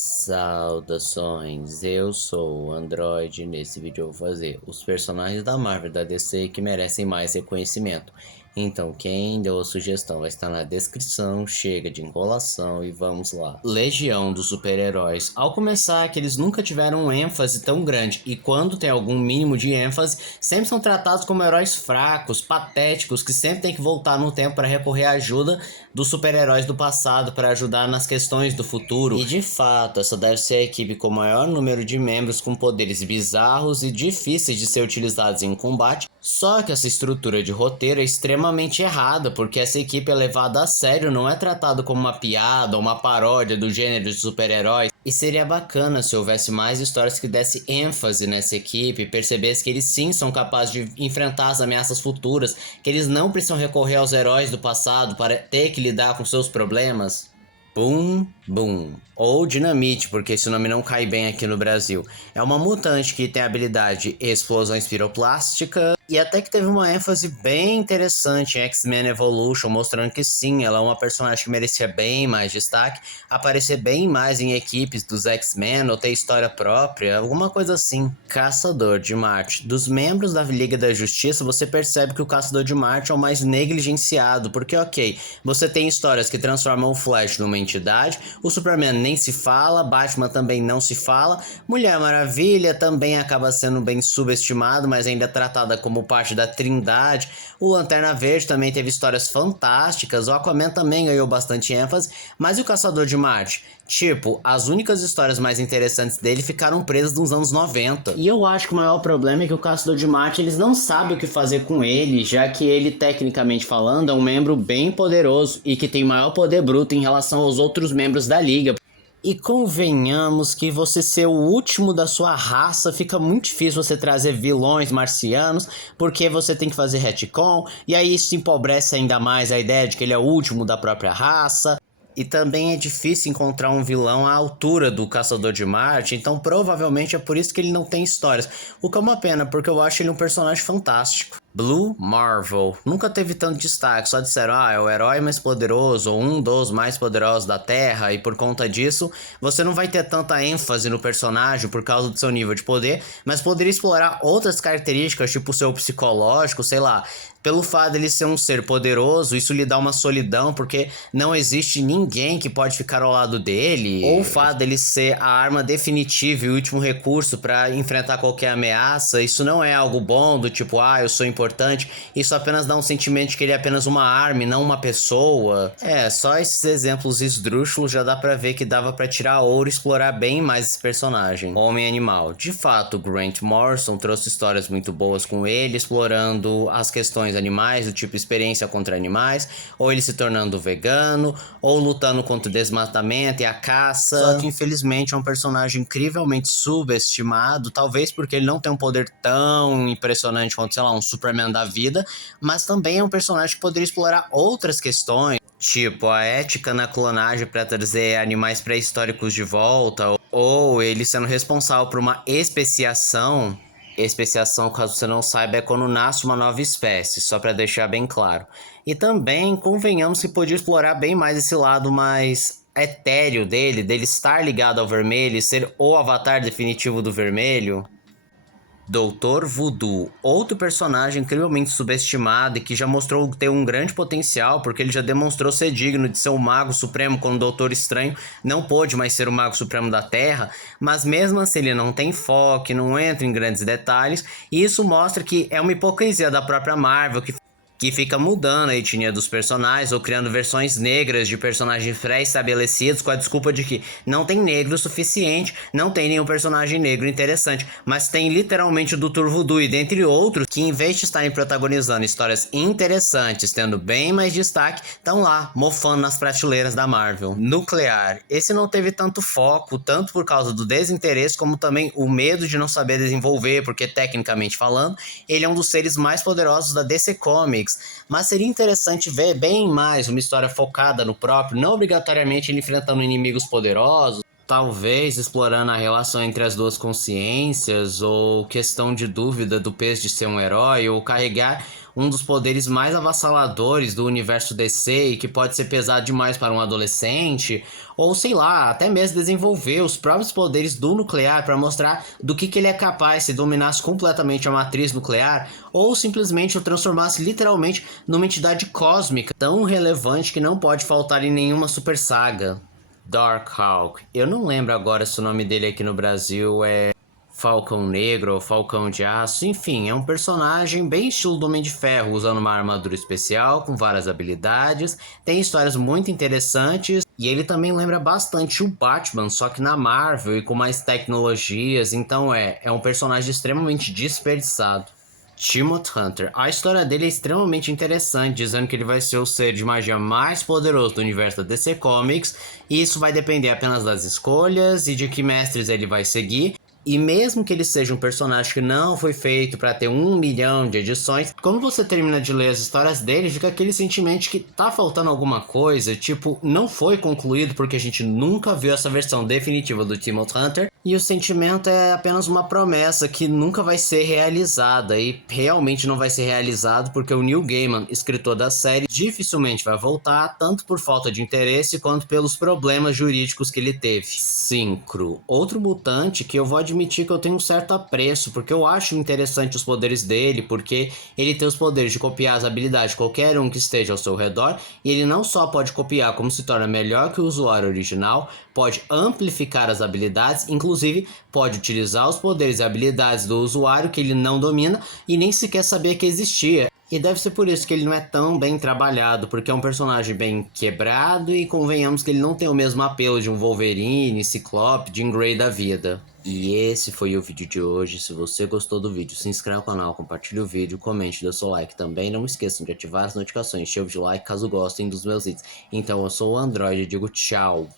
Saudações, eu sou o Android e nesse vídeo eu vou fazer os personagens da Marvel e da DC que merecem mais reconhecimento. Então quem deu a sugestão vai estar na descrição, chega de enrolação e vamos lá. Legião dos super-heróis. Ao começar que eles nunca tiveram um ênfase tão grande e quando tem algum mínimo de ênfase, sempre são tratados como heróis fracos, patéticos, que sempre tem que voltar no tempo para recorrer à ajuda dos super-heróis do passado para ajudar nas questões do futuro. E de fato, essa deve ser a equipe com o maior número de membros com poderes bizarros e difíceis de ser utilizados em combate. Só que essa estrutura de roteiro é extremamente errada, porque essa equipe é levada a sério, não é tratado como uma piada ou uma paródia do gênero de super-heróis. E seria bacana se houvesse mais histórias que desse ênfase nessa equipe e percebesse que eles sim são capazes de enfrentar as ameaças futuras, que eles não precisam recorrer aos heróis do passado para ter que lidar com seus problemas. Boom Boom, ou Dinamite, porque esse nome não cai bem aqui no Brasil. É uma mutante que tem a habilidade explosões piroplásticas e até que teve uma ênfase bem interessante em X-Men Evolution, mostrando que sim, ela é uma personagem que merecia bem mais destaque, aparecer bem mais em equipes dos X-Men ou ter história própria, alguma coisa assim. Caçador de Marte. Dos membros da Liga da Justiça, você percebe que o Caçador de Marte é o mais negligenciado, porque ok, você tem histórias que transformam o Flash numa entidade, o Superman nem se fala, Batman também não se fala, Mulher Maravilha também acaba sendo bem subestimado, mas ainda é tratada como parte da Trindade, o Lanterna Verde também teve histórias fantásticas, o Aquaman também ganhou bastante ênfase, mas e o Caçador de Marte? Tipo, as únicas histórias mais interessantes dele ficaram presas nos anos 90. E eu acho que o maior problema é que o Caçador de Marte, eles não sabem o que fazer com ele, já que ele, tecnicamente falando, é um membro bem poderoso e que tem maior poder bruto em relação aos outros membros da liga. E convenhamos que você ser o último da sua raça fica muito difícil você trazer vilões marcianos, porque você tem que fazer retcon, e aí isso empobrece ainda mais a ideia de que ele é o último da própria raça. E também é difícil encontrar um vilão à altura do Caçador de Marte, então provavelmente é por isso que ele não tem histórias. O que é uma pena, porque eu acho ele um personagem fantástico. Blue Marvel. Nunca teve tanto destaque, só disseram, é o herói mais poderoso, ou um dos mais poderosos da Terra, e por conta disso, você não vai ter tanta ênfase no personagem por causa do seu nível de poder, mas poderia explorar outras características, tipo o seu psicológico, sei lá. Pelo fato dele ser um ser poderoso, isso lhe dá uma solidão, porque não existe ninguém que pode ficar ao lado dele. Ou o fato dele ser a arma definitiva e o último recurso para enfrentar qualquer ameaça, isso não é algo bom, do tipo, eu sou importante. Isso apenas dá um sentimento de que ele é apenas uma arma e não uma pessoa. Só esses exemplos esdrúxulos já dá pra ver que dava pra tirar ouro e explorar bem mais esse personagem. Homem-Animal. De fato, Grant Morrison trouxe histórias muito boas com ele, explorando as questões animais, do tipo experiência contra animais, ou ele se tornando vegano, ou lutando contra o desmatamento e a caça. Só que infelizmente é um personagem incrivelmente subestimado, talvez porque ele não tem um poder tão impressionante quanto, sei lá, um Superman da vida, mas também é um personagem que poderia explorar outras questões, tipo a ética na clonagem para trazer animais pré-históricos de volta, ou ele sendo responsável por uma especiação. Especiação, caso você não saiba, é quando nasce uma nova espécie, só para deixar bem claro. E também, convenhamos que podia explorar bem mais esse lado mais etéreo dele estar ligado ao vermelho e ser o avatar definitivo do vermelho. Doutor Voodoo, outro personagem incrivelmente subestimado e que já mostrou ter um grande potencial, porque ele já demonstrou ser digno de ser o Mago Supremo quando o Doutor Estranho não pôde mais ser o Mago Supremo da Terra, mas mesmo assim ele não tem foco, não entra em grandes detalhes, e isso mostra que é uma hipocrisia da própria Marvel, que fica mudando a etnia dos personagens ou criando versões negras de personagens pré-estabelecidos com a desculpa de que não tem negro o suficiente, não tem nenhum personagem negro interessante, mas tem literalmente o Dr. Voodoo e dentre outros que em vez de estarem protagonizando histórias interessantes, tendo bem mais destaque, estão lá, mofando nas prateleiras da Marvel. Nuclear. Esse não teve tanto foco, tanto por causa do desinteresse, como também o medo de não saber desenvolver, porque tecnicamente falando, ele é um dos seres mais poderosos da DC Comics. Mas seria interessante ver bem mais uma história focada no próprio, não obrigatoriamente ele enfrentando inimigos poderosos. talvez explorando a relação entre as duas consciências, ou questão de dúvida do peso de ser um herói, ou carregar um dos poderes mais avassaladores do universo DC e que pode ser pesado demais para um adolescente, ou sei lá, até mesmo desenvolver os próprios poderes do nuclear para mostrar do que ele é capaz se dominasse completamente a matriz nuclear, ou simplesmente o transformasse literalmente numa entidade cósmica tão relevante que não pode faltar em nenhuma super saga. Darkhawk. Eu não lembro agora se o nome dele aqui no Brasil é Falcão Negro ou Falcão de Aço. Enfim, é um personagem bem estilo do Homem de Ferro, usando uma armadura especial, com várias habilidades. Tem histórias muito interessantes. E ele também lembra bastante o Batman, só que na Marvel e com mais tecnologias. Então é um personagem extremamente desperdiçado. Timothy Hunter. A história dele é extremamente interessante, dizendo que ele vai ser o ser de magia mais poderoso do universo da DC Comics, e isso vai depender apenas das escolhas e de que mestres ele vai seguir. E mesmo que ele seja um personagem que não foi feito para ter 1 milhão de edições, quando você termina de ler as histórias dele, fica aquele sentimento de que tá faltando alguma coisa, tipo, não foi concluído porque a gente nunca viu essa versão definitiva do Timothy Hunter, e o sentimento é apenas uma promessa que nunca vai ser realizada, e realmente não vai ser realizado porque o Neil Gaiman, escritor da série, dificilmente vai voltar, tanto por falta de interesse quanto pelos problemas jurídicos que ele teve. Synchro, outro mutante que eu vou admitir que eu tenho um certo apreço, porque eu acho interessante os poderes dele, porque ele tem os poderes de copiar as habilidades de qualquer um que esteja ao seu redor, e ele não só pode copiar, como se torna melhor que o usuário original, pode amplificar as habilidades, inclusive pode utilizar os poderes e habilidades do usuário que ele não domina e nem sequer sabia que existia. E deve ser por isso que ele não é tão bem trabalhado, porque é um personagem bem quebrado e convenhamos que ele não tem o mesmo apelo de um Wolverine, Ciclope, Jean Grey da vida. E esse foi o vídeo de hoje. Se você gostou do vídeo, se inscreva no canal, compartilhe o vídeo, comente, dê seu like também. Não esqueçam de ativar as notificações, chave de like caso gostem dos meus vídeos. Então eu sou o Android e digo tchau.